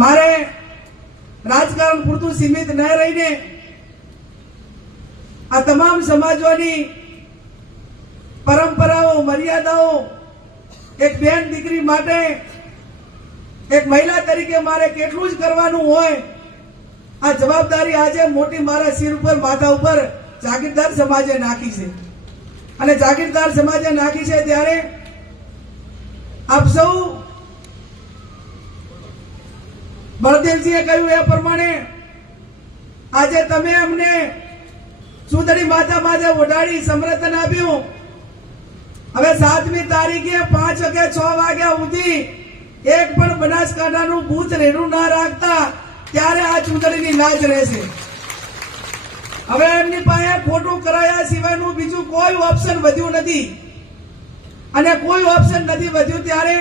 મારે રાજકારણ પૂરતું સીમિત ન રહીને આ તમામ સમાજોની પરંપરાઓ, મર્યાદાઓ એક બેન દીકરી માટે, એક મહિલા તરીકે મારે કેટલું જ કરવાનું હોય, આ જવાબદારી આજે મોટી મારા શિર ઉપર, માથા ઉપર જાગીરદાર સમાજે નાખી છે. અને જાગીરદાર સમાજે નાખી છે ત્યારે આપ સૌ બળદેવજીએ કહ્યું એ પ્રમાણે આજે તમે અમને સુંદરી માતા માથે ઓઢાડી સમર્થન આપ્યું. હવે 7મી તારીખે 5 વાગે 6 વાગ્યા સુધી એક પણ બનાસકાંઠાનું બૂથ રેડું ના રાખતા ત્યારે આ ચૂંટણીની લાજ રહેશે. હવે એમની પાસે ખોટું કરાયા સિવાયનું બીજું કોઈ ઓપ્શન વધ્યું નથી. અને કોઈ ઓપ્શન નથી વધ્યું ત્યારે